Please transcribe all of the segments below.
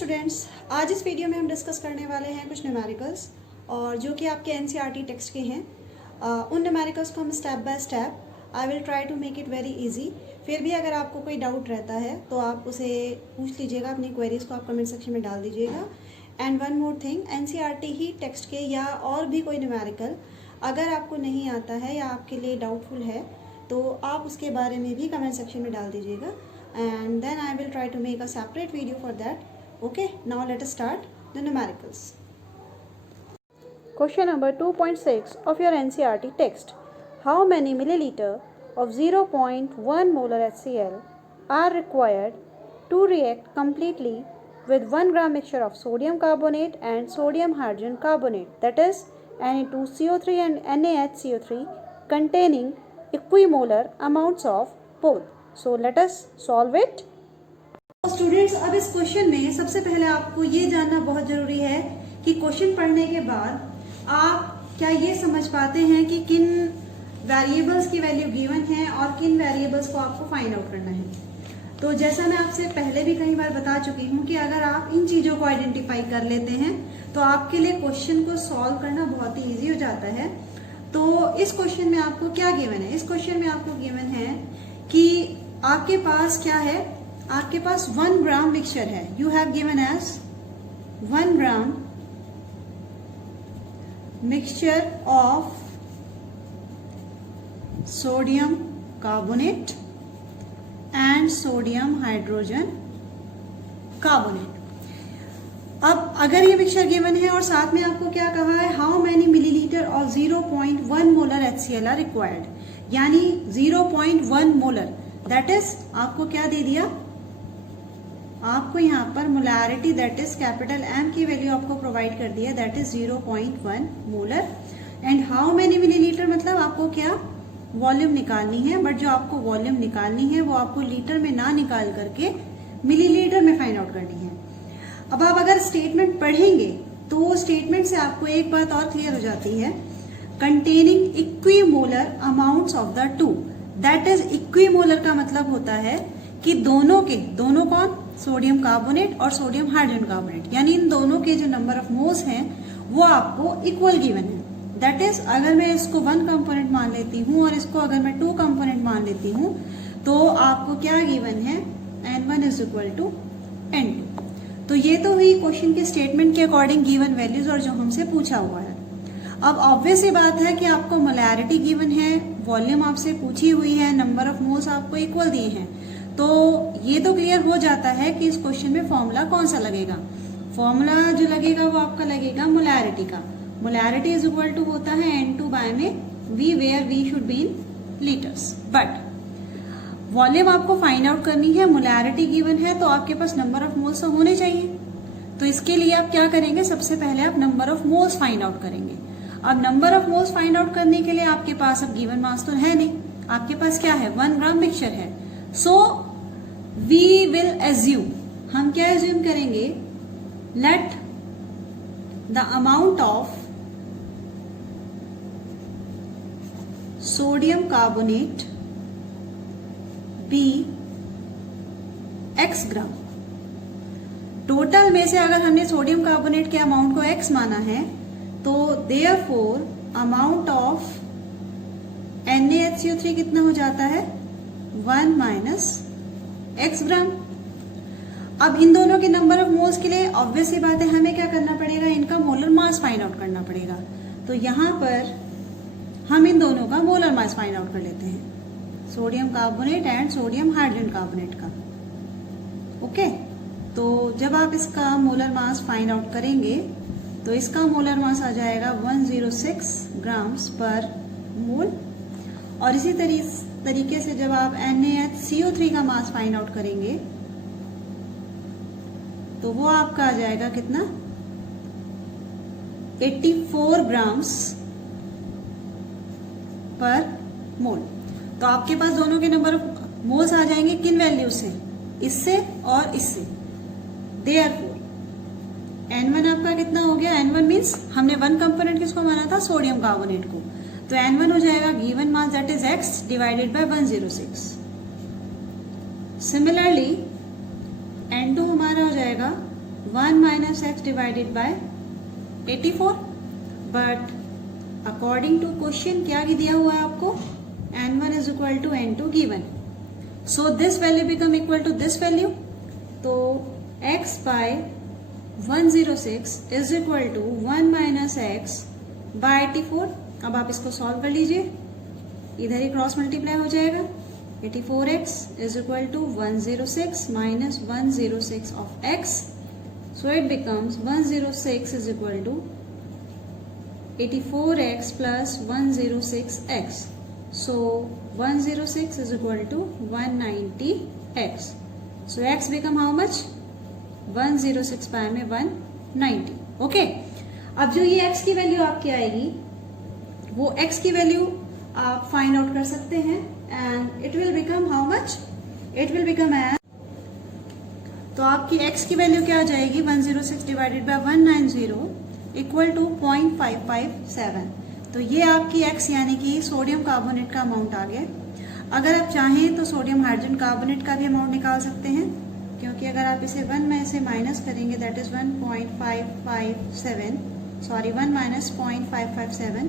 Students, आज इस video में हम डिस्कस करने वाले हैं कुछ न्यूमेरिकल्स और जो कि आपके एनसीईआरटी टेक्स्ट के हैं। उन न्यूमेरिकल्स को हम step by step I will try to make it very easy. फिर भी अगर आपको कोई डाउट रहता है तो आप उसे पूछ लीजिएगा, अपनी क्वेरीज को आप कमेंट सेक्शन में डाल दीजिएगा। And one more thing, NCERT he text के या और भी कोई न्यूमेरिकल अगर आपको नहीं आता है या आपके लिए डाउटफुल है तो आप उसके बारे में भी कमेंट सेक्शन में डाल दीजिएगा and then I will try to make a separate video for that. Okay, now let us start the numericals. Question number 2.6 of your NCERT text. How many milliliter of 0.1 molar HCl are required to react completely with 1 gram mixture of sodium carbonate and sodium hydrogen carbonate, that is Na2CO3 and NaHCO3 containing equimolar amounts of both. So let us solve it. Students, अब इस question में सबसे पहले आपको ये जानना बहुत जरूरी है कि क्वेश्चन पढ़ने के बाद आप क्या ये समझ पाते हैं कि किन वेरिएबल्स की वैल्यू गिवन है और किन वेरिएबल्स को आपको फाइंड आउट करना है। तो जैसा मैं आपसे पहले भी कई बार बता चुकी हूँ कि अगर आप इन चीजों को आइडेंटिफाई कर लेते हैं तो आपके लिए क्वेश्चन को सॉल्व करना बहुत ही ईजी हो जाता है। तो इस क्वेश्चन में आपको क्या गिवन है? इस क्वेश्चन में आपको गिवन है कि आपके पास क्या है, आपके पास 1 ग्राम मिक्सचर है। You have given as 1 gram mixture of sodium carbonate and sodium hydrogen carbonate. अब अगर ये मिक्सचर गिवन है और साथ में आपको क्या कहा है, how many millilitres of 0.1 molar HCl are required, यानी 0.1 मोलर, दैट इज आपको क्या दे दिया, आपको यहाँ पर molarity that is capital M की वैल्यू आपको प्रोवाइड कर दिया, that is 0.1 molar. And how many millilitre मतलब आपको क्या वॉल्यूम निकालनी है, बट जो आपको वॉल्यूम निकालनी है वो आपको लीटर में ना निकाल करके मिलीलीटर में फाइंड आउट करनी है। अब आप अगर स्टेटमेंट पढ़ेंगे तो स्टेटमेंट से आपको एक बात और क्लियर हो जाती है, containing equimolar amounts of the two, that is equimolar का मतलब होता है कि दोनों कौन, सोडियम कार्बोनेट और सोडियम हाइड्रोजन कार्बोनेट, यानी इन दोनों के जो नंबर ऑफ मोल्स हैं वो आपको इक्वल गिवन है। दैट इज अगर मैं इसको 1 कंपोनेंट मान लेती हूँ और इसको अगर मैं 2 कंपोनेंट मान लेती हूँ तो आपको क्या गिवन है, N1 is equal to N2। तो ये तो हुई क्वेश्चन के स्टेटमेंट के अकॉर्डिंग गिवन वैल्यूज और जो हमसे पूछा हुआ है। अब ऑब्वियस ही बात है कि आपको मोलैरिटी गिवन है, वॉल्यूम आपसे पूछी हुई है, नंबर ऑफ मोल्स आपको इक्वल दिए हैं, तो ये तो क्लियर हो जाता है कि इस क्वेश्चन में फॉर्मूला कौन सा लगेगा। फॉर्मूला जो लगेगा वो आपका लगेगा मोलैरिटी का। मोलैरिटी इज इक्वल टू होता है N2 बाय में V, where V should be in litres. But volume आपको फाइंड आउट करनी है, मोलैरिटी गिवन है, तो आपके पास नंबर ऑफ मोल्स तो होने चाहिए। तो इसके लिए आप क्या करेंगे, सबसे पहले आप number of moles find out करेंगे। अब number of moles find out करने के लिए आपके पास अब गिवन मास तो है नहीं, आपके पास क्या है, 1 ग्राम मिक्सचर है। सो वी विल एज्यूम, हम क्या एज्यूम करेंगे, let the amount of sodium carbonate be x gram. Total में से अगर हमने सोडियम कार्बोनेट के अमाउंट को x माना है तो देयरफॉर अमाउंट ऑफ NaHCO3 कितना हो जाता है, 1 माइनस x ग्राम। अब इन दोनों के नंबर ऑफ मोल्स के लिए ऑब्वियस ही बात है हमें क्या करना पड़ेगा, इनका मोलर मास फाइंड आउट करना पड़ेगा। तो यहां पर हम इन दोनों का मोलर मास फाइंड आउट कर लेते हैं, sodium carbonate and sodium hydrogen carbonate का। ओके, तो जब आप इसका मोलर मास फाइंड आउट करेंगे तो इसका मोलर मास आ जाएगा 106 ग्राम्स पर मोल। और इसी तरीके से जब आप NaHCO3 का मास फाइंड आउट करेंगे तो वो आपका आ जाएगा कितना, 84 ग्राम्स पर मोल। तो आपके पास दोनों के नंबर ऑफ मोल्स आ जाएंगे किन वैल्यू से, इससे और इससे। देयरफॉर N1 आपका कितना हो गया, N1 मीन्स हमने 1 कंपोनेंट किसको माना था, सोडियम कार्बोनेट को, तो N1 हो जाएगा given mass that is x divided by 106। Similarly N2 हमारा हो जाएगा 1 minus x divided by 84, but according to question क्या दिया हुआ है आपको, n1 is equal to n2 given, so this value become equal to this value, तो x by 106 is equal to 1 minus x by 84। अब आप इसको सॉल्व कर लीजिए, इधर ही क्रॉस मल्टीप्लाई हो जाएगा, 84x is equal to 106 minus 106 of x, so it becomes 106 is equal to 84x plus 106x, so 106 is equal to 190x, so x become how much, 106 पाए में 190। ओके, अब जो ये x की वैल्यू आपकी आएगी वो x की वैल्यू आप फाइंड आउट कर सकते हैं, and it will become how much, it will become as, तो आपकी x की वैल्यू क्या आ जाएगी, 106 डिवाइडेड बाय 190 इक्वल टू 0.557। तो ये आपकी x यानी कि सोडियम कार्बोनेट का अमाउंट आ गया। अगर आप चाहें तो सोडियम हाइड्रोजन कार्बोनेट का भी अमाउंट निकाल सकते हैं, क्योंकि अगर आप इसे 1 में से माइनस करेंगे that is 1.557, sorry 1 minus 0.557,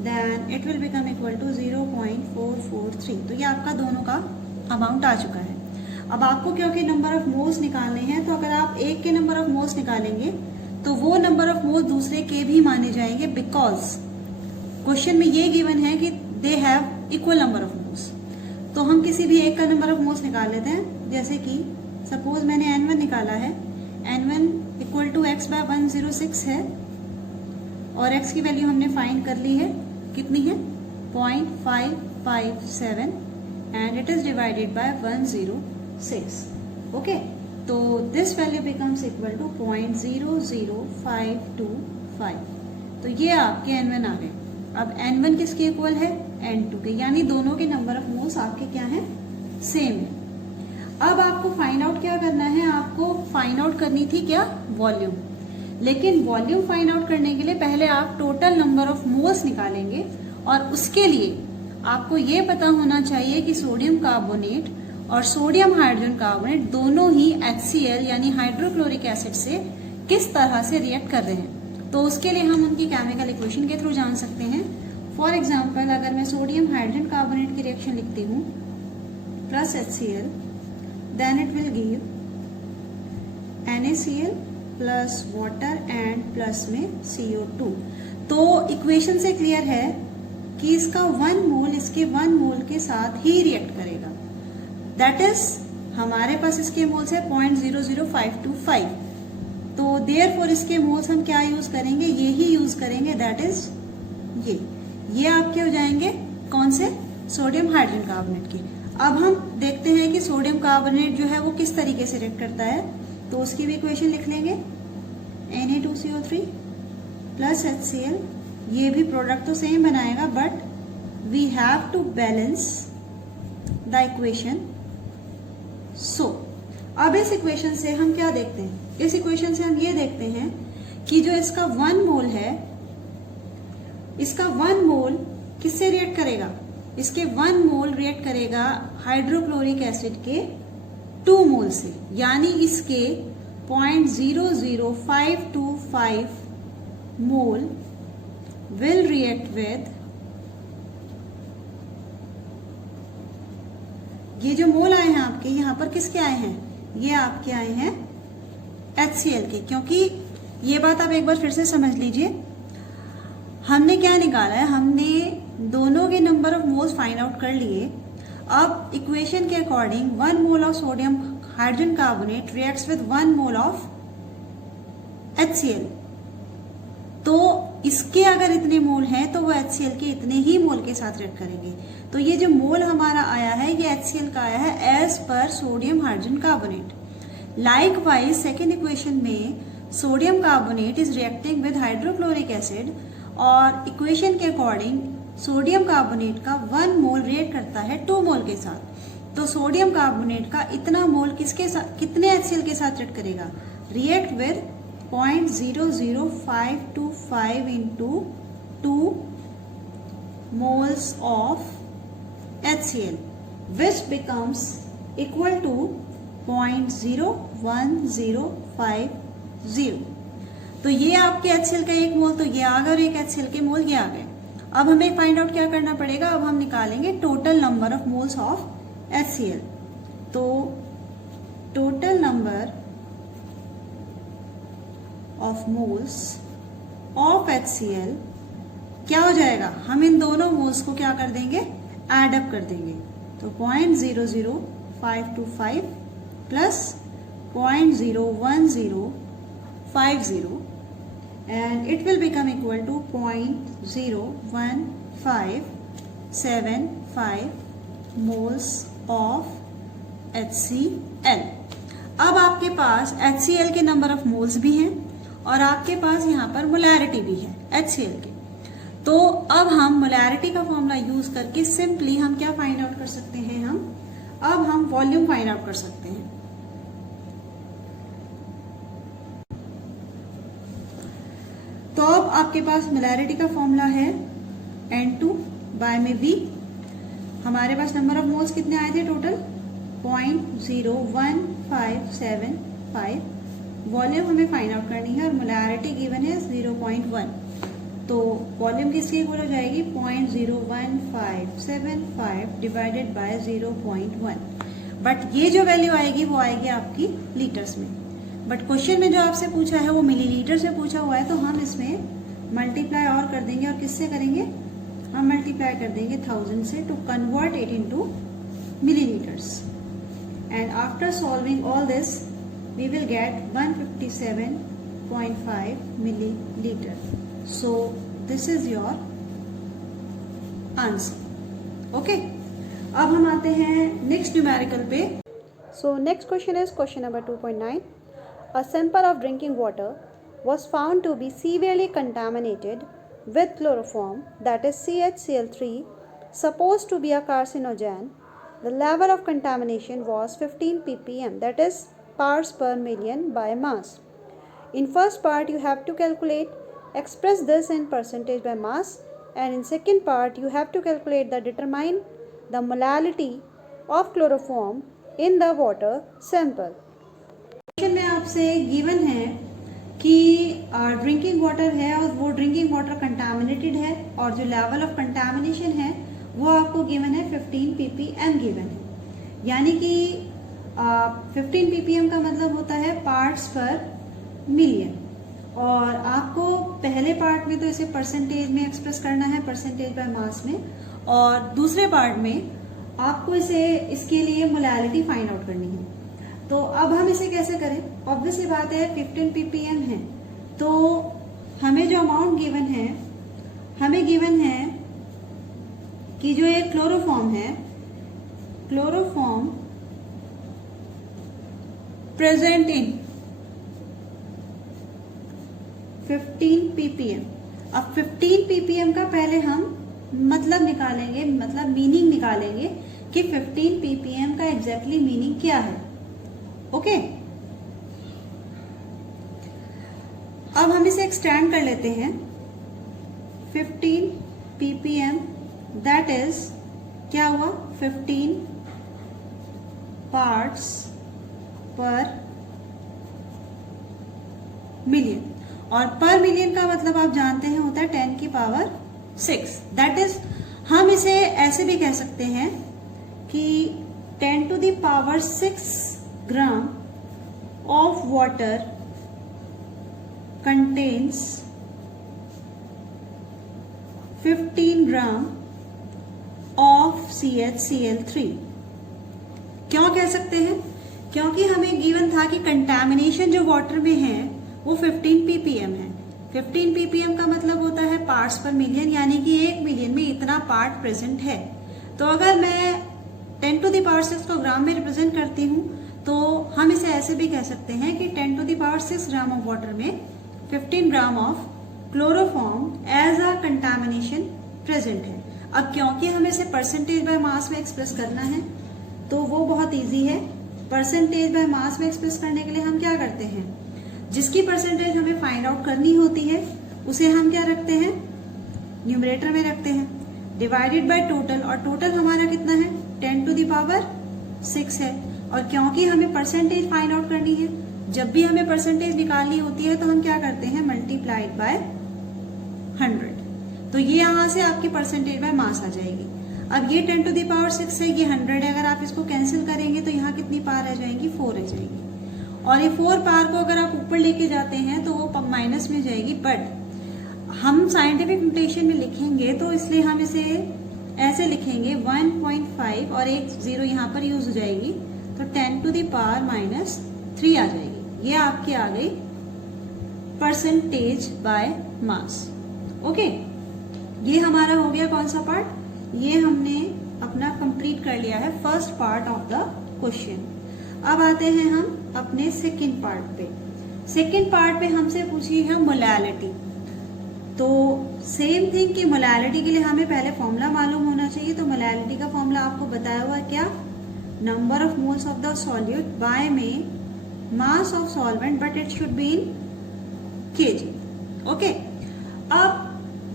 then it will become equal to 0.443। तो ये आपका दोनों का अमाउंट आ चुका है। अब आपको क्योंकि नंबर ऑफ मोल्स निकालने हैं, तो अगर आप एक के नंबर ऑफ मोल्स निकालेंगे तो वो नंबर ऑफ मोल्स दूसरे के भी माने जाएंगे, बिकॉज क्वेश्चन में ये गिवन है कि they have equal number of moles. तो हम किसी भी एक का नंबर ऑफ मोल्स निकाल लेते हैं, जैसे कि सपोज मैंने n1 निकाला है, n1 equal to x bye 106 है, और x की वैल्यू हमने फाइंड कर ली है, कितनी है 0.557, and it is divided by 106। Okay, तो this value becomes equal to 0.00525। तो ये आपके n1 आ गए। अब n1 किसके इक्वल है, n2 के, यानी दोनों के नंबर ऑफ मोल्स आपके क्या है, सेम है। अब आपको फाइंड आउट क्या करना है, आपको फाइंड आउट करनी थी क्या, वॉल्यूम। लेकिन वॉल्यूम फाइंड आउट करने के लिए पहले आप टोटल नंबर ऑफ मोल्स निकालेंगे, और उसके लिए आपको ये पता होना चाहिए कि सोडियम कार्बोनेट और सोडियम हाइड्रोजन कार्बोनेट दोनों ही HCl यानी हाइड्रोक्लोरिक एसिड से किस तरह से रिएक्ट कर रहे हैं। तो उसके लिए हम उनकी केमिकल इक्वेशन के थ्रू जान सकते हैं। फॉर एग्जाम्पल, अगर मैं सोडियम हाइड्रोजन कार्बोनेट की रिएक्शन लिखती हूँ plus HCl, then it will give NaCl plus water and plus में CO2। तो इक्वेशन से क्लियर है कि इसका 1 मोल इसके 1 मोल के साथ ही रिएक्ट करेगा, दैट इज हमारे पास इसके मोल्स है 0.00525। तो देयरफॉर इसके मोल्स हम क्या यूज करेंगे, ये ही यूज करेंगे, दैट इज ये आपके हो जाएंगे कौन से, सोडियम हाइड्रोजन कार्बोनेट के। अब हम देखते हैं कि सोडियम कार्बोनेट जो है वो किस तरीके से रिएक्ट करता है, तो उसकी भी इक्वेशन लिख लेंगे, Na2CO3 प्लस HCl, ये भी प्रोडक्ट तो सेम बनाएगा, but we have to balance the equation. So अब इस इक्वेशन से हम क्या देखते हैं, इस इक्वेशन से हम ये देखते हैं कि जो इसका 1 मोल है, इसका 1 मोल किससे रिएक्ट करेगा, इसके 1 मोल रिएक्ट करेगा हाइड्रोक्लोरिक एसिड के 2 मोल से, यानी इसके 0.00525 मोल विल रिएक्ट विद, ये जो मोल आए हैं आपके यहाँ पर किसके आए हैं, ये आपके आए हैं HCl के। क्योंकि ये बात आप एक बार फिर से समझ लीजिए, हमने क्या निकाला है, हमने दोनों के number of moles find out कर लिए। अब इक्वेशन के according 1 mole of sodium hydrogen carbonate reacts with 1 mole of HCl। तो इसके अगर इतने मोल हैं तो वो HCl के इतने ही मोल के साथ रिएक्ट करेंगे। तो ये जो मोल हमारा आया है ये HCl का आया है एज पर sodium hydrogen carbonate. Likewise second equation में sodium carbonate is reacting with hydrochloric acid, और इक्वेशन के अकॉर्डिंग सोडियम कार्बोनेट का 1 मोल रिएक्ट करता है 2 मोल के साथ। तो सोडियम कार्बोनेट का इतना मोल किसके साथ, कितने HCl के साथ रिएक्ट करेगा, react with 0.00525 into 2 moles of HCl, which becomes equal to 0.0105 0। तो ये आपके HCl का एक मोल, तो ये आ गया, और एक HCl के मोल ये आ गए। अब हमें फाइंड आउट क्या करना पड़ेगा, अब हम निकालेंगे total number of moles of HCl। तो total number of moles of HCl क्या हो जाएगा, हम इन दोनों मोल्स को क्या कर देंगे, एड अप कर देंगे। तो 0.00525 plus 0.01050 and it will become equal to 0.01575 moles of HCl। अब आपके पास HCl के नंबर ऑफ मोल्स भी हैं और आपके पास यहाँ पर मोलैरिटी भी है HCl की। तो अब हम मोलैरिटी का फॉर्मूला यूज करके सिंपली हम क्या फाइंड आउट कर सकते हैं, हम वॉल्यूम फाइंड आउट कर सकते हैं। तो अब आपके पास मोलैरिटी का फॉर्मूला है N2 बाय में V। हमारे पास नंबर ऑफ मोल्स कितने आए थे टोटल, 0.01575। वॉल्यूम हमें फाइंड आउट करनी है और मोलैरिटी गिवन है 0.1। तो वॉल्यूम किसकी इक्वल हो जाएगी, 0.01575 डिवाइडेड बाय 0.1। बट ये जो वैल्यू आएगी वो आएगी आपकी लीटर्स में। बट क्वेश्चन में जो आपसे पूछा है वो मिलीलीटर से पूछा हुआ है, तो हम इसमें मल्टीप्लाई और कर देंगे। और किससे करेंगे, हम मल्टीप्लाई कर देंगे 1000 से to convert it into millilitres. And after solving all this we will get 157.5 millilitre. So this is your answer. Okay. अब हम आते हैं नेक्स्ट न्यूमेरिकल पे। So next question is question number 2.9. A sample of drinking water was found to be severely contaminated with chloroform, that is CHCl3, supposed to be a carcinogen. The level of contamination was 15 ppm, that is parts per million by mass. In first part you have to express this in percentage by mass, and in second part you have to determine the molality of chloroform in the water sample. Question में आपसे given है कि drinking water है और वो drinking water contaminated है और जो लेवल ऑफ कंटामिनेशन है वो आपको गिवन है 15 ppm गिवन है। यानी कि 15 ppm का मतलब होता है पार्ट्स पर मिलियन। और आपको पहले पार्ट में तो इसे परसेंटेज में एक्सप्रेस करना है, परसेंटेज बाय मास में, और दूसरे पार्ट में आपको इसके लिए मोलैलिटी फाइंड आउट करनी है। तो अब हम इसे कैसे करें, ऑब्वियस सी बात है 15 ppm है, तो हमें जो अमाउंट गिवन है, हमें गिवन है कि जो एक क्लोरोफॉर्म है, क्लोरोफॉर्म प्रेजेंट इन 15 ppm। अब 15 ppm का पहले हम मतलब निकालेंगे, मतलब मीनिंग निकालेंगे कि 15 ppm का एग्जैक्टली मीनिंग क्या है। ओके, अब हम इसे एक्सटेंड कर लेते हैं। 15 ppm दैट इज क्या हुआ, 15 पार्ट्स पर मिलियन। और पर मिलियन का मतलब आप जानते हैं होता है 10 की पावर 6। दैट इज हम इसे ऐसे भी कह सकते हैं कि 10 to the power 6 gram of water contains 15 gram of CHCl3। क्यों कह सकते हैं, क्योंकि हमें गिवन था कि कंटामिनेशन जो वाटर में है वो 15 ppm है। 15 ppm का मतलब होता है पार्ट्स पर मिलियन, यानी कि 1 मिलियन में इतना पार्ट प्रेजेंट है। तो अगर मैं 10 to the power 6 को ग्राम में रिप्रेजेंट करती हूँ तो हम इसे ऐसे भी कह सकते हैं कि 10 to the power 6 gram of water में 15 gram of chloroform as a contamination present है। अब क्योंकि हमें इसे परसेंटेज बाय मास में एक्सप्रेस करना है तो वो बहुत इजी है। परसेंटेज बाय मास में एक्सप्रेस करने के लिए हम क्या करते हैं, जिसकी परसेंटेज हमें फाइंड आउट करनी होती है उसे हम क्या रखते हैं, न्यूमरेटर में रखते हैं, डिवाइडेड बाय टोटल। और टोटल हमारा कितना है, 10 to the power 6 है। और क्योंकि हमें परसेंटेज फाइंड आउट करनी है जब भी हमें परसेंटेज निकालनी होती है तो हम क्या करते हैं, मल्टीप्लाइड बाय 100। तो ये यहाँ से आपकी परसेंटेज बाय मास आ जाएगी। अब ये 10 टू द पावर 6 है, ये 100 है, अगर आप इसको कैंसिल करेंगे तो यहाँ कितनी पावर रह जाएंगी, 4 रह जाएगी। और ये 4 पावर को अगर आप ऊपर लेके जाते हैं तो वो माइनस में जाएगी, बट हम साइंटिफिक नोटेशन में लिखेंगे तो इसलिए हम इसे ऐसे लिखेंगे 1.5 और एक 0 यहाँ पर यूज हो जाएगी, तो 10 टू द पावर -3 आ जाएगी। ये आपकी आ गई परसेंटेज बाय मास। ओके, ये हमारा हो गया कौन सा पार्ट, ये हमने अपना कंप्लीट कर लिया है first part of the question. अब आते हैं हम अपने सेकंड पार्ट पे। सेकंड पार्ट पे हमसे पूछी है मोलैलिटी। तो सेम थिंग कि मोलैलिटी के लिए हमें पहले फॉर्मूला मालूम होना चाहिए। तो मोलैलिटी का फॉर्मूला आपको बताया हुआ क्या, number of moles of the solute by में mass of solvent, but it should be in KG. Okay, अब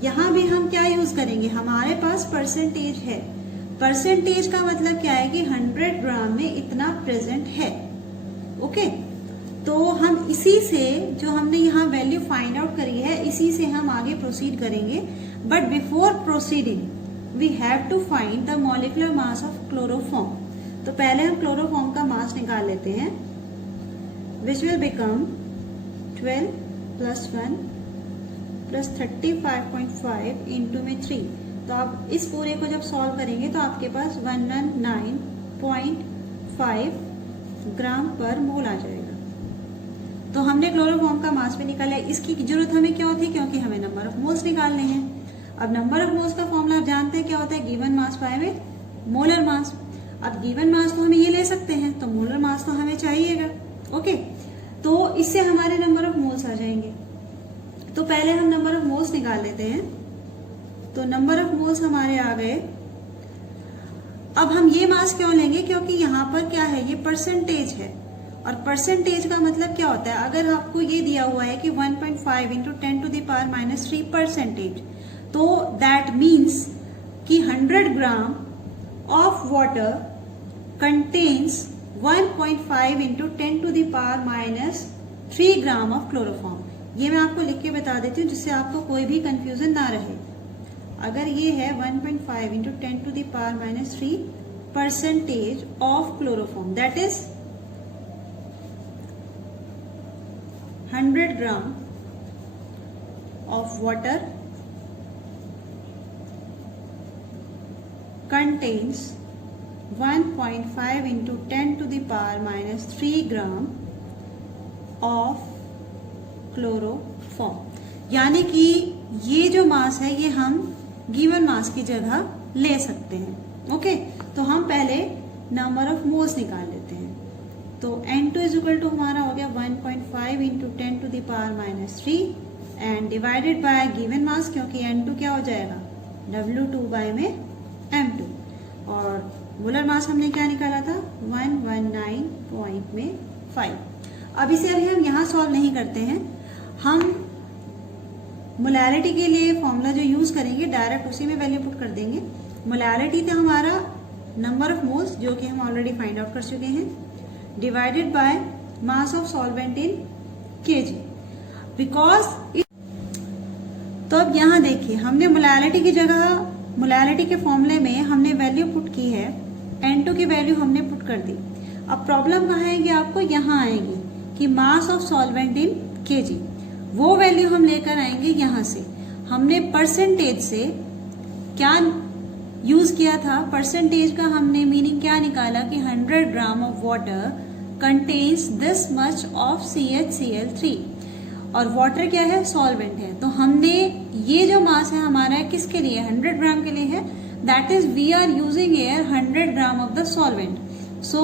यहां भी हम क्या यूज करेंगे, हमारे पास परसेंटेज है। परसेंटेज का मतलब क्या है कि 100 ग्राम में इतना प्रेजेंट है। ओके, तो हम इसी से जो हमने यहाँ वैल्यू फाइंड आउट करी है, इसी से हम आगे प्रोसीड करेंगे। But before proceeding we have to find the molecular mass of chloroform. तो पहले हम क्लोरोफॉर्म का मास निकाल लेते हैं, विच विल बिकम 12 + 1 + 35.5 इंटू में 3। तो आप इस पूरे को जब सॉल्व करेंगे तो आपके पास 119.5 ग्राम पर मोल आ जाएगा। तो हमने क्लोरोफॉर्म का मास भी निकाला। इसकी जरूरत हमें क्यों थी, क्योंकि हमें नंबर ऑफ मोल्स निकालने हैं। अब नंबर ऑफ मोल्स का फॉर्मूला आप जानते हैं क्या होता है, गिवन मास बाय में मोलर मास। अब गिवन मास तो हम ये ले सकते हैं, तो मोलर मास तो हमें चाहिएगा। ओके, तो इससे हमारे नंबर ऑफ मोल्स आ जाएंगे। तो पहले हम नंबर ऑफ मोल्स निकाल लेते हैं। तो नंबर ऑफ मोल्स हमारे आ गए। अब हम ये मास क्यों लेंगे, क्योंकि यहाँ पर क्या है, ये परसेंटेज है। और परसेंटेज का मतलब क्या होता है, अगर आपको ये दिया हुआ है कि 1.5 into 10 to the power -3 percentage, तो दैट मीन्स कि 100 gram of water contains 1.5 into 10 to the power -3 gram of chloroform. ये मैं आपको लिख के बता देती हूँ जिससे आपको कोई भी कंफ्यूजन ना रहे। अगर ये है 1.5 into 10 to the power -3 percentage of chloroform, that is 100 gram of water contains 1.5 into 10 to the power -3 gram of chloroform. यानी कि ये जो मास है ये हम गिवन मास की जगह ले सकते हैं। ओके, तो हम पहले नंबर ऑफ मोल्स निकाल लेते हैं। तो N2 = हमारा हो गया 1.5 into 10 to the power -3 and divided by given mass, क्योंकि N2 क्या हो जाएगा, W2 बाय में M2। और मोलर मास हमने क्या निकाला था, 119.5। अब इसे अभी हम यहाँ सॉल्व नहीं करते हैं, हम मोलैलिटी के लिए फॉर्मूला जो यूज करेंगे डायरेक्ट उसी में वैल्यू पुट कर देंगे। मोलैलिटी था हमारा नंबर ऑफ मोल्स, जो कि हम ऑलरेडी फाइंड आउट कर चुके हैं, divided by mass of solvent in KG. Because तो अब यहाँ देखिए, हमने मोलैलिटी की जगह, मोलैलिटी के फॉर्मूले में हमने वैल्यू पुट की है, N2 की वैल्यू हमने पुट कर दी। अब प्रॉब्लम कहाँ आएगी, आपको यहाँ आएगी कि मास ऑफ सॉल्वेंट इन केजी। वो वैल्यू हम लेकर आएंगे यहाँ से। हमने परसेंटेज से क्या यूज किया था, परसेंटेज का हमने मीनिंग क्या निकाला कि 100 gram of water contains this much of CHCl3, और वाटर क्या है, सॉल्वेंट है। तो हमने ये जो मास है हमारा किसके लिए, 100 ग्राम के लिए है। That is we are using air 100 gram of the solvent. So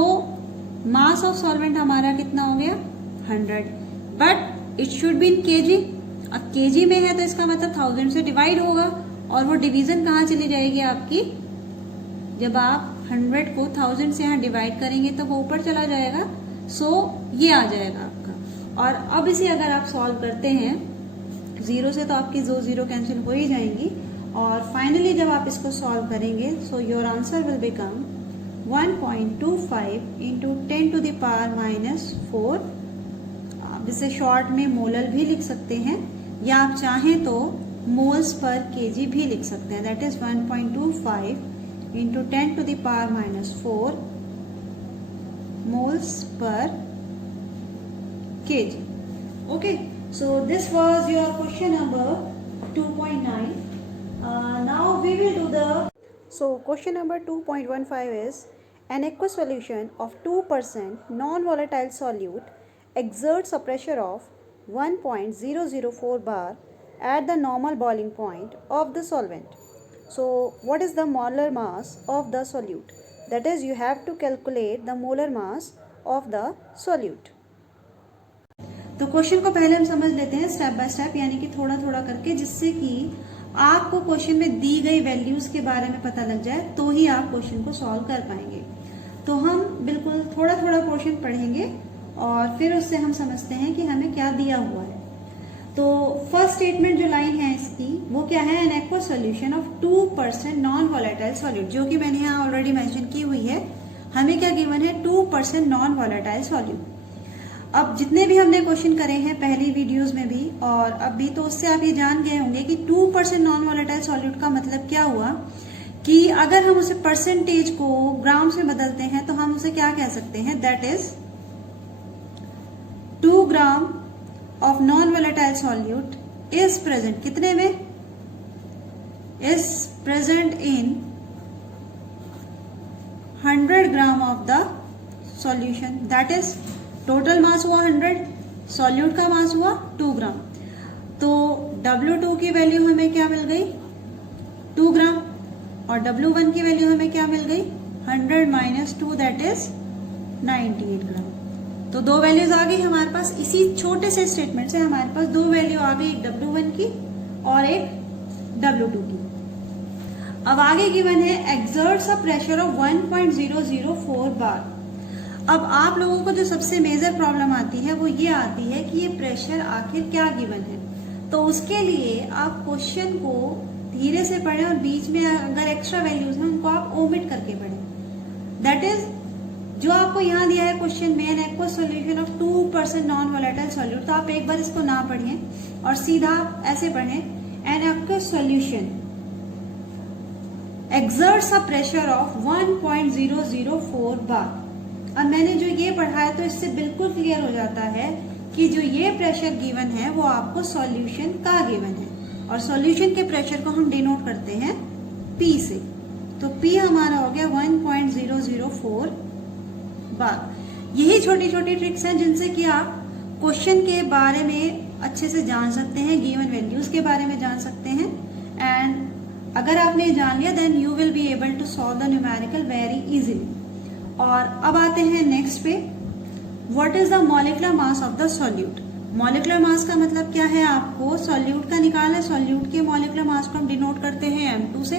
mass of solvent हमारा कितना हो गया, 100, but it should be in kg. अब केजी में है तो इसका मतलब 1000 से डिवाइड होगा, और वो डिवीजन कहाँ चली जाएगी आपकी, जब आप 100 को 1000 से यहाँ डिवाइड करेंगे तो वो ऊपर चला जाएगा। सो ये आ जाएगा आपका। और अब इसे अगर आप सॉल्व करते हैं 0 से, तो आपकी 0 कैंसिल हो ही जाएंगी। और फाइनली जब आप इसको सॉल्व करेंगे, so your answer will become 1.25 into 10 to the power -4 जिसे शॉर्ट में मोलर भी लिख सकते हैं, या आप चाहें तो मोल्स पर केजी भी लिख सकते हैं। That is 1.25 into 10 to the power -4 moles per kg. Okay, so this was your question number 2.9. Now we will do the So question number 2.15 is an aqueous solution of 2% non-volatile solute exerts a pressure of 1.004 bar at the normal boiling point of the solvent. So what is the molar mass of the solute? That is, you have to calculate the molar mass of the solute. तो question को पहले हम समझ लेते हैं step by step, यानी कि थोड़ा थोड़ा करके, जिससे कि आपको क्वेश्चन में दी गई वैल्यूज के बारे में पता लग जाए, तो ही आप क्वेश्चन को सॉल्व कर पाएंगे। तो हम बिल्कुल थोड़ा थोड़ा क्वेश्चन पढ़ेंगे और फिर उससे हम समझते हैं कि हमें क्या दिया हुआ है। तो फर्स्ट स्टेटमेंट जो लाइन है इसकी, वो क्या है? An aqueous solution of 2% non volatile solute, जो कि मैंने यहाँ ऑलरेडी मेंशन की हुई है। हमें क्या गिवन है? 2% नॉन वॉलेटाइल सॉल्यूट। अब जितने भी हमने क्वेश्चन करे हैं पहली वीडियोस में भी और अब भी, तो उससे आप ये जान गए होंगे कि 2% नॉन वॉलेटाइल सॉल्यूट का मतलब क्या हुआ, कि अगर हम उसे परसेंटेज को ग्राम से बदलते हैं तो हम उसे क्या कह सकते हैं? That is 2 gram of non volatile solute is present, कितने में? Is present in 100 gram of the solution. That is total mass हुआ 100, सॉल्यूट का मास हुआ 2 ग्राम। तो W2 की वैल्यू हमें क्या मिल गई? 2 ग्राम। और W1 की वैल्यू हमें क्या मिल गई? 100 माइनस 2, दैट इज 98 ग्राम। तो 2 वैल्यूज आ गई हमारे पास। इसी छोटे से स्टेटमेंट से हमारे पास 2 वैल्यू आ गई, एक W1 की और एक W2 की। अब आगे गिवन है एक्सर्ट्स अ प्रेशर ऑफ 1.004 बार। अब आप लोगों को जो सबसे मेजर प्रॉब्लम आती है वो ये आती है कि ये प्रेशर आखिर क्या गिवन है। तो उसके लिए आप क्वेश्चन को धीरे से पढ़ें और बीच में अगर एक्स्ट्रा वैल्यूज हैं उनको आप ओमिट करके पढ़ें। दैट इज, जो आपको यहाँ दिया है क्वेश्चन में, an aqueous solution of 2% non volatile solute, तो आप एक बार इसको ना पढ़िए और सीधा ऐसे पढ़ें, an aqueous solution exerts a pressure of 1.004 बार। अब मैंने जो ये पढ़ा है तो इससे बिल्कुल क्लियर हो जाता है कि जो ये प्रेशर गिवन है वो आपको सॉल्यूशन का गिवन है, और सॉल्यूशन के प्रेशर को हम डिनोट करते हैं P से। तो P हमारा हो गया 1.004 बार। यही छोटी छोटी ट्रिक्स हैं जिनसे कि आप क्वेश्चन के बारे में अच्छे से जान सकते हैं, गिवन वैल्यूज के बारे में जान सकते हैं। एंड अगर आपने ये जान लिया then you will be able to solve the numerical very easily. और अब आते हैं नेक्स्ट पे, what is the molecular mass of the solute. Molecular mass का मतलब क्या है? आपको सॉल्यूट का निकालना है। सॉल्यूट के मॉलिक्यूलर मास को हम डिनोट करते हैं M2 से।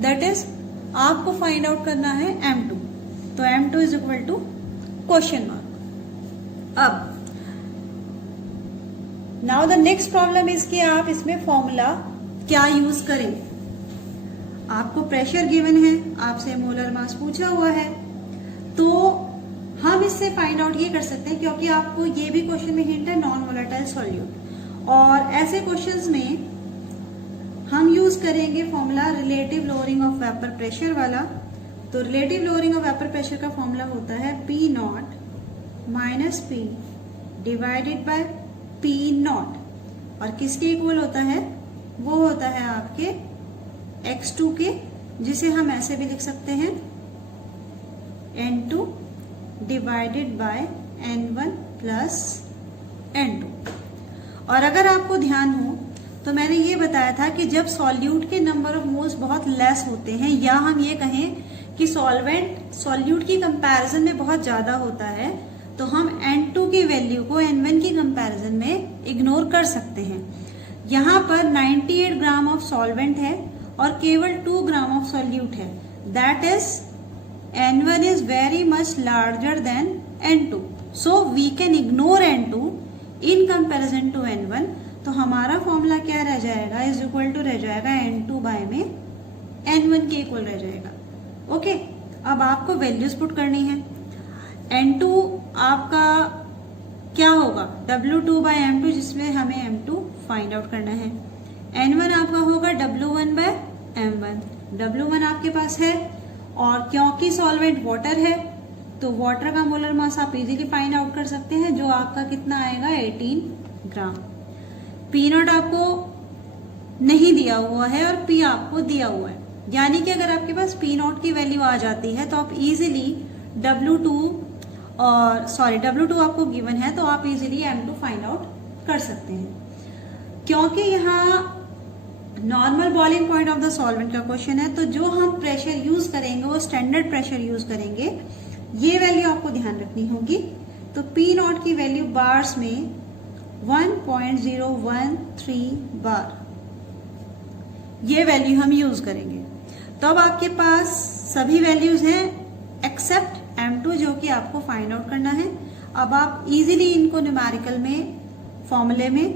दैट इज, आपको फाइंड आउट करना है M2। तो M2 is equal to question mark. अब now the next problem is कि आप इसमें फॉर्मूला क्या यूज करें। आपको प्रेशर गिवन है, आपसे मोलर मास पूछा हुआ है, तो हम इससे फाइंड आउट ये कर सकते हैं, क्योंकि आपको ये भी क्वेश्चन में हिंट है नॉन वोलेटाइल सॉल्यूट, और ऐसे क्वेश्चंस में हम यूज करेंगे formula relative lowering of vapour pressure वाला। तो relative lowering of vapour pressure का फॉर्मूला होता है P not minus P divided by P not, और किसके इक्वल होता है? वो होता है आपके x2 के, जिसे हम ऐसे भी लिख सकते हैं N2 divided by N1 plus N2। और अगर आपको ध्यान हो तो मैंने ये बताया था कि जब सॉल्यूट के नंबर ऑफ मोल्स बहुत लेस होते हैं, या हम ये कहें कि सॉल्वेंट सॉल्यूट की कंपैरिजन में बहुत ज्यादा होता है, तो हम N2 की वैल्यू को N1 की कंपैरिजन में इग्नोर कर सकते हैं। यहाँ पर 98 ग्राम ऑफ सॉल्वेंट है और केवल 2 ग्राम ऑफ सॉल्यूट है। That is N1 is very much larger than N2, so we can ignore N2 in comparison to N1। तो हमारा फॉर्मूला क्या रह जाएगा? इज इक्वल टू रह जाएगा N2 बाय में N1 के इक्वल रह जाएगा। ओके, अब आपको वैल्यूज पुट करनी है। N2 आपका क्या होगा W2 बाय M2, जिसमें हमें M2 फाइंड आउट करना है। N1 आपका होगा W1 बाय M1। W1 आपके पास है, और क्योंकि सॉल्वेंट वाटर है तो वाटर का मोलर मास आप इजीली फाइंड आउट कर सकते हैं, जो आपका कितना आएगा 18 ग्राम। पी नॉट आपको नहीं दिया हुआ है और पी आपको दिया हुआ है, यानी कि अगर आपके पास पी नॉट की वैल्यू आ जाती है तो आप इजीली W2 आपको गिवन है तो आप इजीली M2 फाइंड आउट कर सकते हैं। क्योंकि यहाँ normal boiling point of the solvent का क्वेश्चन है, तो जो हम प्रेशर यूज करेंगे वो स्टैंडर्ड प्रेशर यूज करेंगे, ये वैल्यू आपको ध्यान रखनी होगी। तो पी नॉट की वैल्यू बार्स में 1.013 बार, ये वैल्यू हम यूज करेंगे। तो अब आपके पास सभी वैल्यूज हैं एक्सेप्ट M2, जो कि आपको फाइंड आउट करना है। अब आप इजीली इनको न्यूमेरिकल में फॉर्मूले में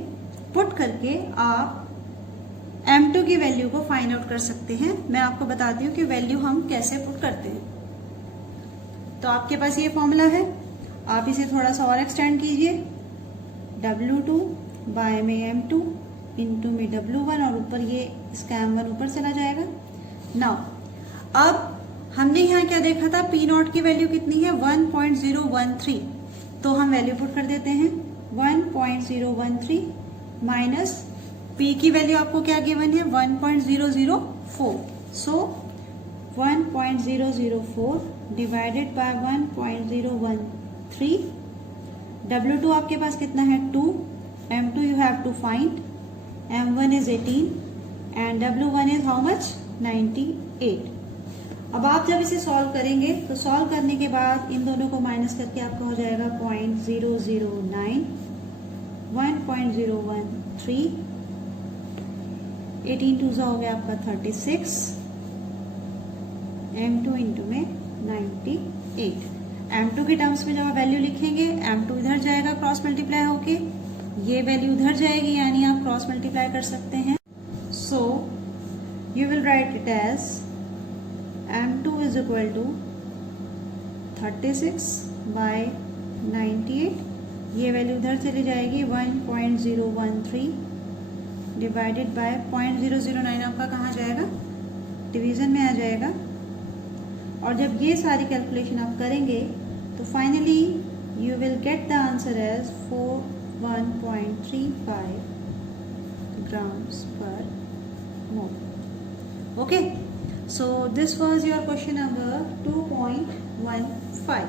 पुट करके आप M2 की वैल्यू को फाइंड आउट कर सकते हैं। मैं आपको बताती हूँ कि वैल्यू हम कैसे पुट करते हैं। तो आपके पास ये फॉर्मूला है, आप इसे थोड़ा सा और एक्सटेंड कीजिए। W2 बाय में M2 इंटू में W1, और ऊपर ये इसका M1 ऊपर चला जाएगा। नाउ अब हमने यहाँ क्या देखा था, पी नॉट की वैल्यू कितनी है 1.013, तो हम वैल्यू पुट कर देते हैं 1.013 माइनस पी की वैल्यू आपको क्या गिवन है 1.004, सो 1.004 डिवाइडेड बाय 1.013। W2 आपके पास कितना है 2, M2 you have to find, M1 is 18 and W1 is how much 98। अब आप जब इसे सॉल्व करेंगे तो सॉल्व करने के बाद इन दोनों को माइनस करके आपका हो जाएगा 0.009, 1.013, 18 टू हो गया आपका 36, M2 इंटू में 98। M2 के टर्म्स में जब आप वैल्यू लिखेंगे, M2 इधर जाएगा क्रॉस मल्टीप्लाई होके, ये वैल्यू उधर जाएगी, यानी आप क्रॉस मल्टीप्लाई कर सकते हैं। So you will write it as M2 is equal to 36 by 98, ये वैल्यू उधर चली जाएगी 1.013 डिवाइडेड बाय 0.009 आपका कहाँ जाएगा, डिवीजन में आ जाएगा। और जब ये सारी कैलकुलेशन आप करेंगे तो finally you will get the answer as 41.35 grams per mole. Okay, so this was your question number 2.15.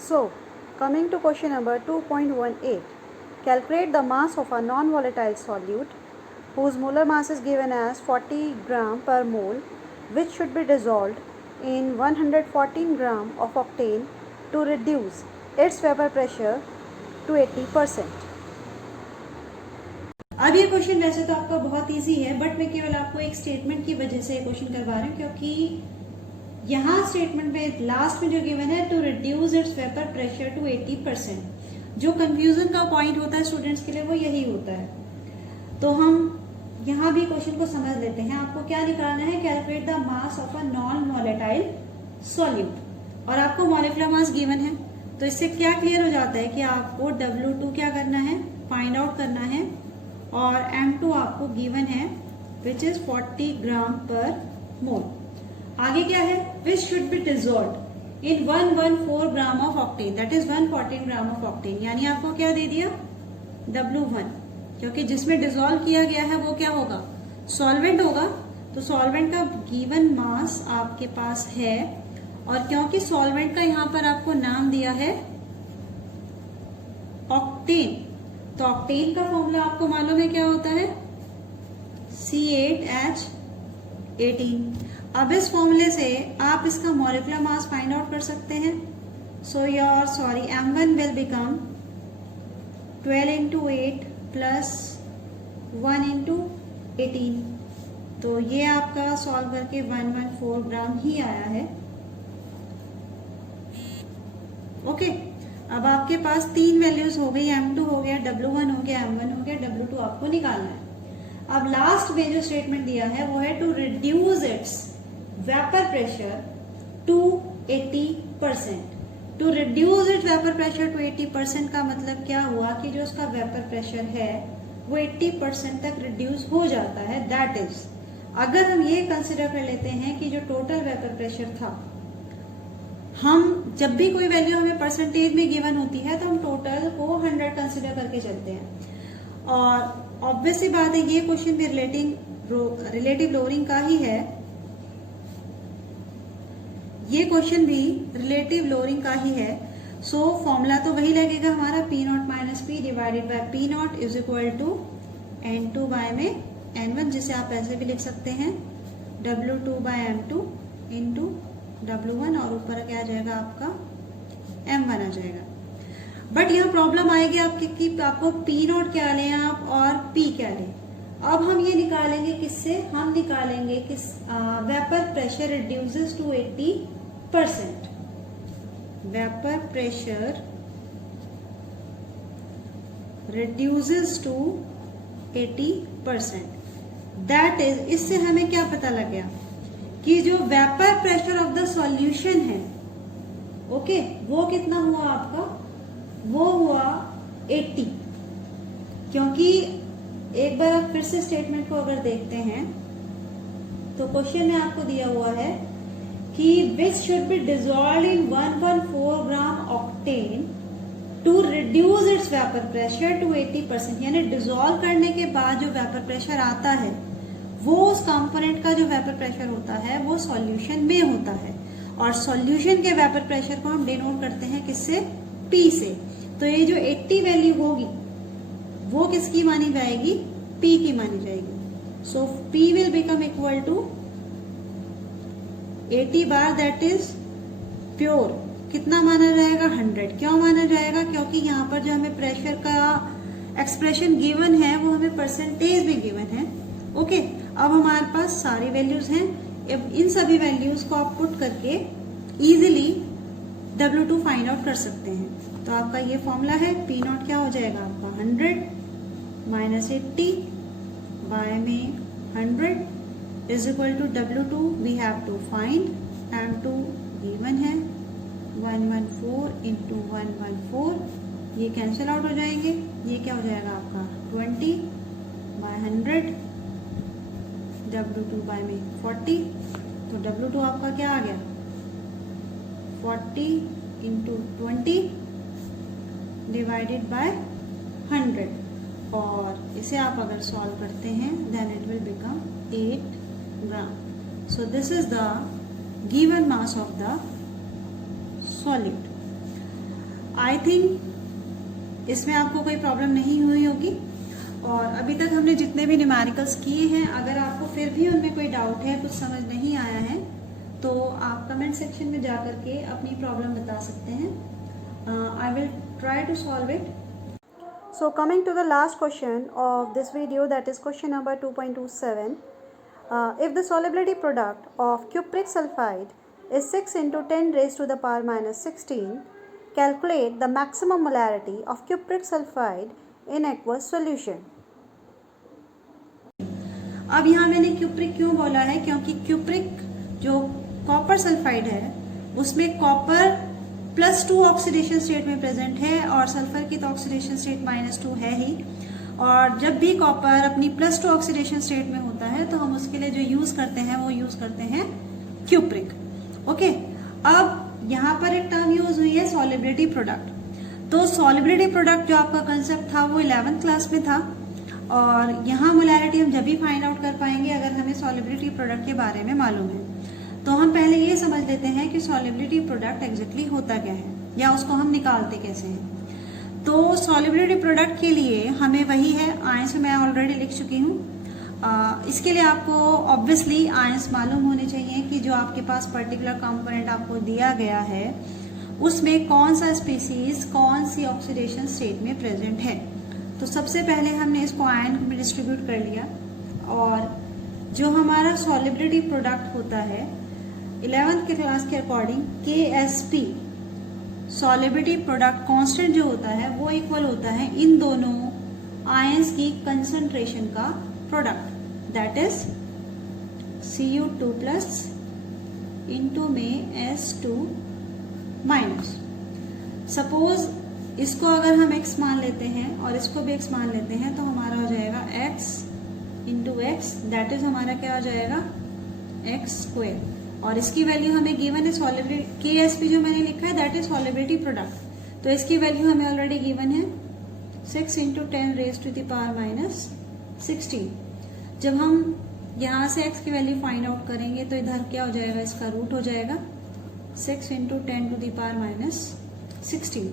So, coming to question number 2.18, calculate the mass of a non-volatile solute whose molar mass is given as 40 gram per mole, which should be dissolved in 114 gram of octane to reduce its vapor pressure to 80%. अब ये question वैसे तो आपका बहुत easy है, but मैं केवल आपको एक स्टेटमेंट की वजह से क्वेश्चन करवा रही हूँ, क्योंकि यहाँ स्टेटमेंट में लास्ट में जो गिवन है to reduce its vapour pressure to 80%, जो कंफ्यूजन का पॉइंट होता है स्टूडेंट्स के लिए वो यही होता है। तो हम यहाँ भी क्वेश्चन को समझ लेते हैं। आपको क्या निकालना है, calculate the mass of a non volatile solute, और आपको मॉलिक्यूलर मास गिवन है, तो इससे क्या क्लियर हो जाता है कि आपको W2 क्या करना है, फाइंड आउट करना है, और M2 आपको गिवन है विच इज 40 ग्राम पर मोल। आगे क्या है, विच should B dissolved in 114 gram of octane, that is 114 gram of octane, यानी आपको क्या दे दिया W1, क्योंकि जिसमें डिसॉल्व किया गया है वो क्या होगा, सॉल्वेंट होगा। तो सॉल्वेंट का गिवन मास आपके पास है, और क्योंकि सॉल्वेंट का यहां पर आपको नाम दिया है ऑक्टेन, तो ऑक्टेन का फॉर्मूला आपको मालूम है क्या होता है, C8H18। अब इस फॉर्मूले से आप इसका मॉलिक्यूलर मास फाइंड आउट कर सकते हैं। सो M1 will become 12 into 8 plus 1 into 18, तो ये आपका सॉल्व करके 114 ग्राम ही आया है। ओके, अब आपके पास तीन वैल्यूज हो गई, M2 हो गया, W1 हो गया, M1 हो गया, W2 आपको निकालना है। अब लास्ट में जो स्टेटमेंट दिया है वो है to reduce its vapour pressure to 80%। To reduce it vapour pressure to 80% का मतलब क्या हुआ कि जो उसका वेपर प्रेशर है वो 80% तक रिड्यूस हो जाता है। दैट इज, अगर हम ये कंसिडर कर लेते हैं कि जो टोटल वेपर प्रेशर था, हम जब भी कोई वैल्यू हमें परसेंटेज में गिवन होती है तो हम टोटल को 100 कंसिडर करके चलते हैं। और ऑब्वियस सी बात है ये क्वेश्चन भी रिलेटिव लोअरिंग का ही है, ये क्वेश्चन भी रिलेटिव लोअरिंग का ही है। सो फॉर्मूला तो वही लगेगा हमारा P not minus P divided by P not is equal to N2 by में N1, जिसे आप ऐसे भी लिख सकते हैं W2 bye M2 into W1, और ऊपर क्या आ जाएगा आपका M1 आ जाएगा। बट यहाँ प्रॉब्लम आएगी आपकी कि आपको P नॉट क्या लें आप और P क्या लें। अब हम ये निकालेंगे किससे, हम निकालेंगे किस vapour pressure reduces to 80%। Vapour pressure reduces to 80%। That is, इससे हमें क्या पता लग गया कि जो vapour pressure of the solution है, ओके, वो कितना हुआ आपका, वो हुआ 80। क्योंकि एक बार आप फिर से स्टेटमेंट को अगर देखते हैं तो क्वेश्चन में आपको दिया हुआ है कि which should be dissolve in 114 gram octane to reduce its vapour pressure to 80%। यानी डिजॉल्व करने के बाद जो वेपर प्रेशर आता है वो उस कंपोनेंट का जो वेपर प्रेशर होता है वो सॉल्यूशन में होता है, और सॉल्यूशन के वेपर प्रेशर को हम डिनोट करते हैं किससे, P से। तो ये जो 80 वैल्यू होगी वो किसकी मानी जाएगी, P की मानी जाएगी। So P will become equal to 80 bar, that is pure, कितना माना जाएगा, 100। क्यों माना जाएगा, क्योंकि यहाँ पर जो हमें प्रेशर का एक्सप्रेशन गिवन है वो हमें परसेंटेज में गिवन है। ओके, अब हमारे पास सारी वैल्यूज हैं। अब इन सभी वैल्यूज को आप पुट करके इजीली W2 फाइंड आउट कर सकते हैं। तो आपका ये फॉर्मूला है, P नॉट क्या हो जाएगा आपका 100 माइनस 80 बाय में 100 is equal to W2 we have to find, M2 given है 114 इंटू 114, ये कैंसिल आउट हो जाएंगे। ये क्या हो जाएगा आपका 20 बाय 100, W2 बाय में 40। तो W2 आपका क्या आ गया 40 इंटू 20 डिवाइडेड बाय 100, और इसे आप अगर सॉल्व करते हैं then it will become 8 gram. So this is the given mass of the solid. I think इसमें आपको कोई प्रॉब्लम नहीं हुई होगी। और अभी तक हमने जितने भी न्यूमेरिकल्स किए हैं, अगर आपको फिर भी उनमें कोई डाउट है, कुछ समझ नहीं आया है, तो आप कमेंट सेक्शन में जा करके अपनी प्रॉब्लम बता सकते हैं। I will try to solve it. So coming to the last question of this video, that is question number 2.27. If the solubility product of cupric sulfide is 6 into 10 raised to the power minus 16, calculate the maximum molarity of cupric sulfide in aqueous solution. अब यहाँ मैंने cupric क्यों बोला है, क्योंकि cupric जो copper sulphide है उसमें कॉपर +2 ऑक्सीडेशन स्टेट में प्रेजेंट है और सल्फर की तो ऑक्सीडेशन स्टेट -2 है ही। और जब भी कॉपर अपनी +2 ऑक्सीडेशन स्टेट में होता है तो हम उसके लिए जो यूज करते हैं वो यूज करते हैं क्यूप्रिक। ओके, अब यहाँ पर एक टर्म यूज हुई है सॉलिबिलिटी प्रोडक्ट। तो सॉलिबिलिटी प्रोडक्ट जो आपका कंसेप्ट था वो 11th क्लास में था, और यहाँ मोलैरिटी हम जब भी फाइंड आउट कर पाएंगे अगर हमें सॉलिबिलिटी प्रोडक्ट के बारे में मालूम है। तो हम पहले ये समझ लेते हैं कि सॉलिबिलिटी प्रोडक्ट एग्जैक्टली होता क्या है या उसको हम निकालते कैसे हैं। तो सॉलिबिलिटी प्रोडक्ट के लिए हमें वही है, आयंस मैं ऑलरेडी लिख चुकी हूँ। इसके लिए आपको ऑब्वियसली आयंस मालूम होने चाहिए कि जो आपके पास पर्टिकुलर कंपोनेंट आपको दिया गया है उसमें कौन सा स्पीसीज कौन सी ऑक्सीडेशन स्टेट में प्रेजेंट है। तो सबसे पहले हमने इसको आयन में डिस्ट्रीब्यूट कर लिया, और जो हमारा सॉलिबिलिटी प्रोडक्ट होता है 11th के क्लास के according KSP solubility product constant जो होता है वो इक्वल होता है इन दोनों आयंस की कंसंट्रेशन का product, that is Cu2+ into में S2- सपोज इसको अगर हम x मान लेते हैं और इसको भी x मान लेते हैं तो हमारा हो जाएगा x into x, that is हमारा क्या हो जाएगा x स्क्वायर, और इसकी वैल्यू हमें गिवन है सॉलिबिलिटी KSP जो मैंने लिखा है दैट इज सॉलिबिलिटी प्रोडक्ट, तो इसकी वैल्यू हमें ऑलरेडी गिवन है 6 into 10 raise to the power minus 16। जब हम यहाँ से x की वैल्यू फाइंड आउट करेंगे तो इधर क्या हो जाएगा, इसका रूट हो जाएगा 6 into 10 to the power minus 16।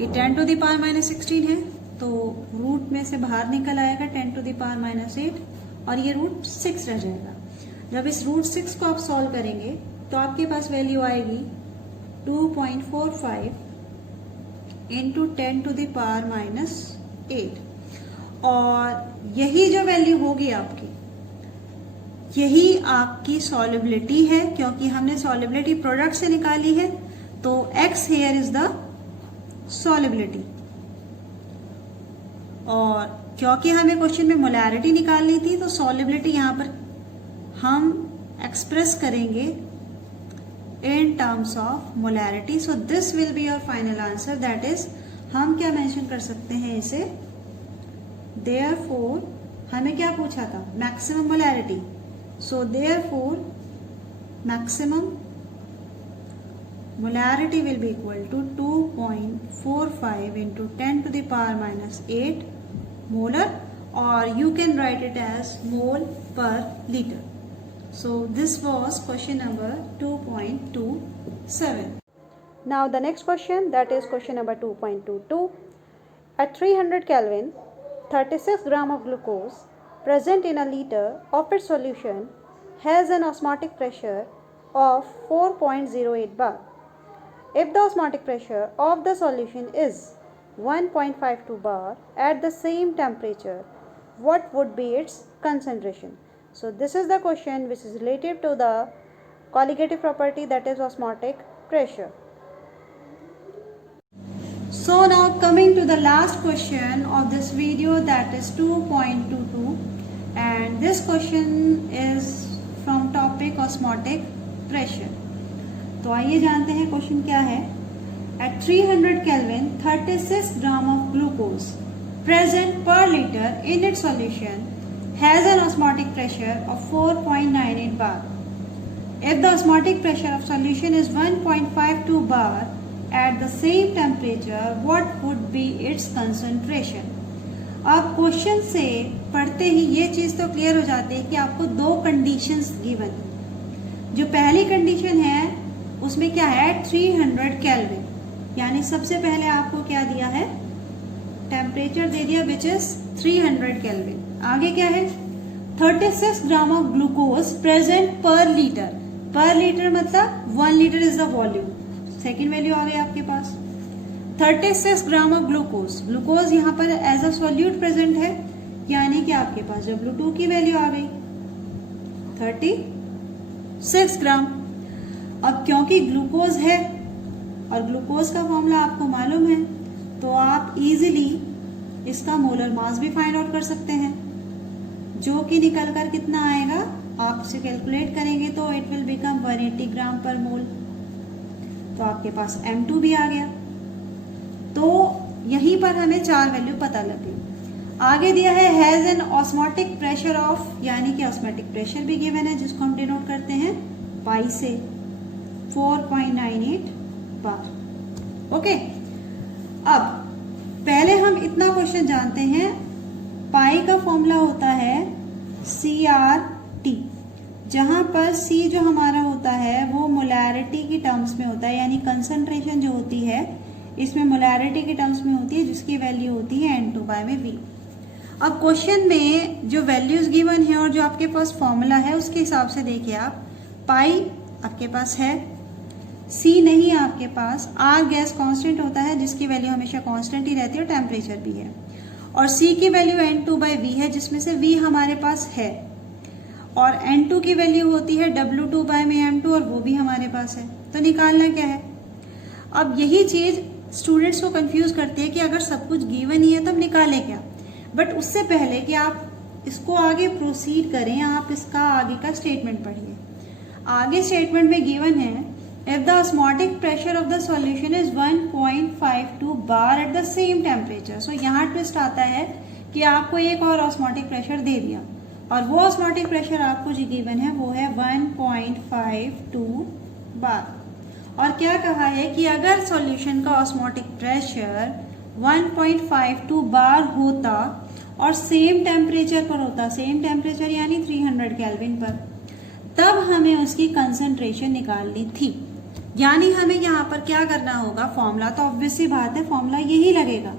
ये 10 टू द पावर माइनस 16 है तो रूट में से बाहर निकल आएगा 10 टू द पावर माइनस 8 और ये रूट 6 रह जाएगा। जब इस रूट 6 को आप सॉल्व करेंगे तो आपके पास वैल्यू आएगी 2.45 into 10 to the power minus 8, और यही जो वैल्यू होगी आपकी, यही आपकी सॉलिबिलिटी है, क्योंकि हमने सॉलिबिलिटी प्रोडक्ट से निकाली है, तो x here is the solubility. और क्योंकि हमें क्वेश्चन में मोलैरिटी निकालनी थी तो सॉलिबिलिटी यहां पर हम एक्सप्रेस करेंगे in terms of molarity. So this will be your final answer, that is हम क्या मेंशन कर सकते हैं इसे, देयरफॉर हमें क्या पूछा था, maximum molarity, so therefore maximum molarity will be equal to 2.45 into 10 to the power minus 8 molar, or you can write it as mole per liter. So this was question number 2.27. Now the next question, that is question number 2.22. At 300 Kelvin, 36 gram of glucose present in a liter of its solution has an osmotic pressure of 4.08 bar. If the osmotic pressure of the solution is 1.52 bar at the same temperature, what would be its concentration? So this is the question which is related to the colligative property, that is osmotic pressure. So now coming to the last question of this video, that is 2.22, and this question is from topic osmotic pressure. तो आइए जानते हैं question क्या है। At 300 kelvin 36 gram of glucose present per litre in it solution has an osmotic pressure of 4.98 bar. If the osmotic pressure of solution is 1.52 bar at the same temperature, what would be its concentration. अब question से पढ़ते ही ये चीज तो clear हो जाती है कि आपको दो कंडीशंस गिवन। जो पहली कंडीशन है उसमें क्या है, 300 केल्विन, यानी सबसे पहले आपको क्या दिया है, टेम्परेचर दे दिया विच इज 300 केल्विन। आगे क्या है, 36 gram of glucose present per litre. Per litre मतलब 1 litre is the volume. Second value आ गई आपके पास 36 ग्राम ऑफ ग्लूकोज। ग्लूकोज यहाँ पर एज अ सॉल्यूट प्रेजेंट है, यानी कि आपके पास W2 की वैल्यू आ गई 36 ग्राम। अब क्योंकि ग्लूकोज है और ग्लूकोज का फॉर्मूला आपको मालूम है, तो आप इजीली इसका मोलर मास भी फाइंड आउट कर सकते हैं, जो कि निकल कर कितना आएगा, आप इसे कैलकुलेट करेंगे तो इट विल बिकम 180 ग्राम पर मोल। तो आपके पास M2 भी आ गया। तो यहीं पर हमें 4 वैल्यू पता लगी। आगे दिया है has an osmotic pressure of, यानी कि ऑस्मोटिक प्रेशर भी गिवन है, जिसको हम डिनोट करते हैं पाई से, 4.98 बार। ओके, अब पहले हम इतना क्वेश्चन जानते हैं, पाई का फॉर्मूला होता है CRT, जहां पर C जो हमारा होता है वो मोलैरिटी की टर्म्स में होता है, यानी कंसंट्रेशन जो होती है इसमें मोलैरिटी की टर्म्स में होती है, जिसकी वैल्यू होती है N2/V। अब क्वेश्चन में जो वैल्यूज गिवन है और जो आपके पास फॉर्मूला है उसके हिसाब से देखिए आप, पाई आपके पास है, C नहीं है आपके पास, R गैस कांस्टेंट होता है जिसकी वैल्यू हमेशा कांस्टेंट ही रहती है और टेम्परेचर भी है, और C की वैल्यू N2/V है जिसमें से V हमारे पास है, और N2 की वैल्यू होती है W2/M2 और वो भी हमारे पास है। तो निकालना क्या है। अब यही चीज स्टूडेंट्स को कंफ्यूज करती है कि अगर सब कुछ गिवन ही है तो हम निकालें क्या। बट उससे पहले कि आप इसको आगे प्रोसीड करें, आप इसका आगे का स्टेटमेंट पढ़िए। आगे स्टेटमेंट में गिवन है if the osmotic pressure of the solution is 1.52 bar at the same temperature. So यहाँ ट्विस्ट आता है कि आपको एक और ऑस्मोटिक प्रेशर दे दिया और वो ऑस्मोटिक प्रेशर आपको जो गिवन है वो है 1.52 बार। और क्या कहा है कि अगर सॉल्यूशन का ऑस्मोटिक प्रेशर 1.52 बार होता और सेम टेम्परेचर पर होता, सेम टेम्परेचर यानी 300 केल्विन पर, तब हमें उसकी कंसंट्रेशन निकालनी थी। यानी हमें यहाँ पर क्या करना होगा, फॉर्मूला तो ऑब्वियस सी बात है, फॉर्मूला यही लगेगा,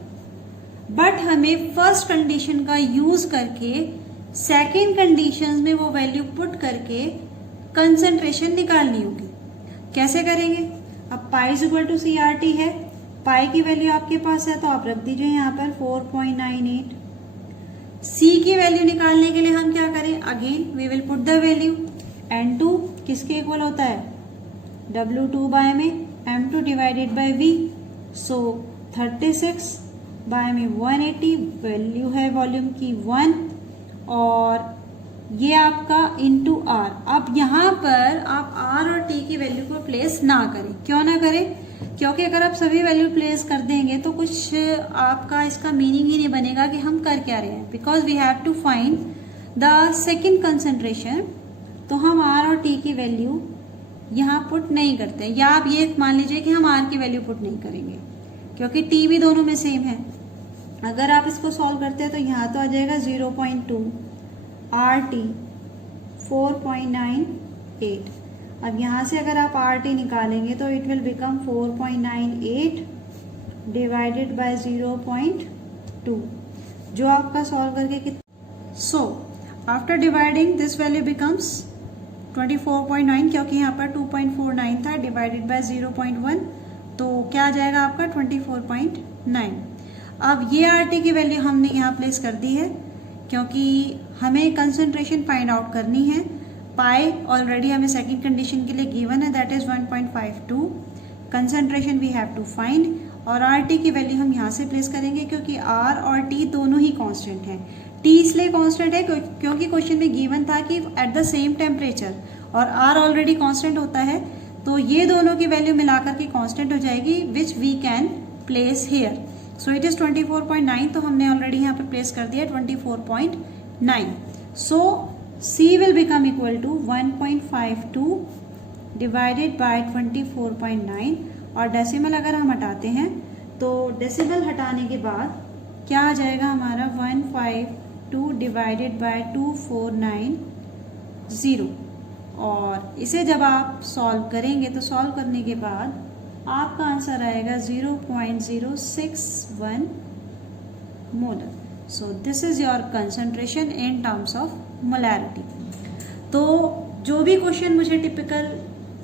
बट हमें फर्स्ट कंडीशन का यूज करके सेकेंड कंडीशन में वो वैल्यू पुट करके कंसंट्रेशन निकालनी होगी। कैसे करेंगे? अब pi is equal to CRT है, पाई की वैल्यू आपके पास है तो आप रख दीजिए यहाँ पर 4.98। C की वैल्यू निकालने के लिए हम क्या करें, again we will put the value. N2 किसके इक्वल होता है, W2 बाय में M2 divided by V, so 36 by में 180, वैल्यू है वॉल्यूम की 1 और ये आपका इंटू R। अब यहाँ पर आप R और T की वैल्यू को प्लेस ना करें। क्यों ना करें? क्योंकि अगर आप सभी वैल्यू प्लेस कर देंगे तो कुछ आपका इसका मीनिंग ही नहीं बनेगा कि हम कर क्या रहे हैं, because we have to find the second concentration. तो हम R और T की वैल्यू यहाँ पुट नहीं करते, या आप ये मान लीजिए कि हम R की वैल्यू पुट नहीं करेंगे क्योंकि T भी दोनों में सेम है। अगर आप इसको सॉल्व करते हैं तो यहाँ तो आ जाएगा 0.2, RT 4.98। अब यहाँ से अगर आप RT निकालेंगे तो it will become 4.98 divided by 0.2, जो आपका सॉल्व करके कितना, so after dividing this value becomes 24.9, क्योंकि यहाँ पर 2.49 था, डिवाइडेड बाय 0.1, तो क्या आ जाएगा आपका 24.9। अब ये RT की वैल्यू हमने यहाँ प्लेस कर दी है क्योंकि हमें कंसंट्रेशन फाइंड आउट करनी है। पाई ऑलरेडी हमें सेकंड कंडीशन के लिए गिवन है, that is 1.52। Concentration we have to find और RT की वैल्यू हम यहाँ से प्लेस करेंगे क्योंकि R और T दोनों ही कांस्टेंट हैं। T इसलिए कांस्टेंट है क्योंकि क्वेश्चन में गिवन था कि एट द सेम टेम्परेचर, और R ऑलरेडी कांस्टेंट होता है, तो ये दोनों की वैल्यू मिलाकर के कांस्टेंट हो जाएगी, which we can place here. So it is 24.9, तो हमने ऑलरेडी यहाँ पे प्लेस कर दिया 24.9। सो C will become equal to 1.52 divided by 24.9, और डेसिमल अगर हम हटाते हैं तो डेसिमल हटाने के बाद क्या आ जाएगा हमारा 152 डिवाइडेड बाय 2490, और इसे जब आप सॉल्व करेंगे तो सॉल्व करने के बाद आपका आंसर आएगा 0.061 molar. So this is your concentration in terms of molarity. तो जो भी क्वेश्चन मुझे टिपिकल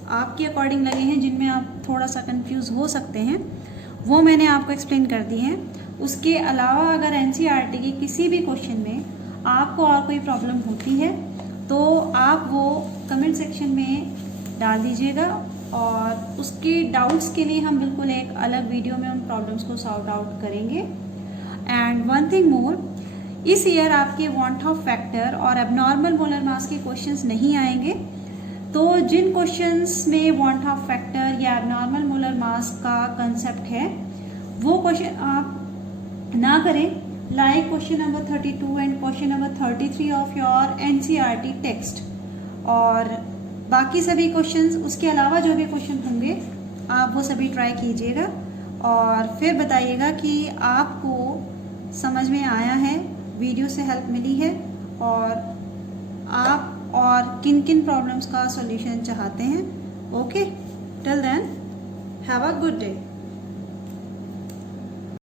आपके अकॉर्डिंग लगे हैं जिनमें आप थोड़ा सा कंफ्यूज हो सकते हैं, वो मैंने आपको एक्सप्लेन कर दी हैं। उसके अलावा अगर NCERT के किसी भी क्वेश्चन में आपको और कोई प्रॉब्लम होती है तो आप वो कमेंट सेक्शन में डाल दीजिएगा, और उसके डाउट्स के लिए हम बिल्कुल एक अलग वीडियो में उन प्रॉब्लम्स को सॉर्ट आउट करेंगे। एंड वन थिंग मोर, इस ईयर आपके वांट ऑफ फैक्टर और एबनॉर्मल मोलर मास के क्वेश्चंस नहीं आएंगे, तो जिन क्वेश्चंस में वांट ऑफ फैक्टर या एबनॉर्मल मोलर मास का कंसेप्ट है वो क्वेश्चन आप ना करें, like question number 32 and question number 33 of your NCERT text. और बाकी सभी क्वेश्चंस, उसके अलावा जो भी क्वेश्चन होंगे आप वो सभी ट्राई कीजिएगा और फिर बताइएगा कि आपको समझ में आया है, वीडियो से हेल्प मिली है, और आप और किन किन प्रॉब्लम्स का सॉल्यूशन चाहते हैं। Okay, till then have a good day.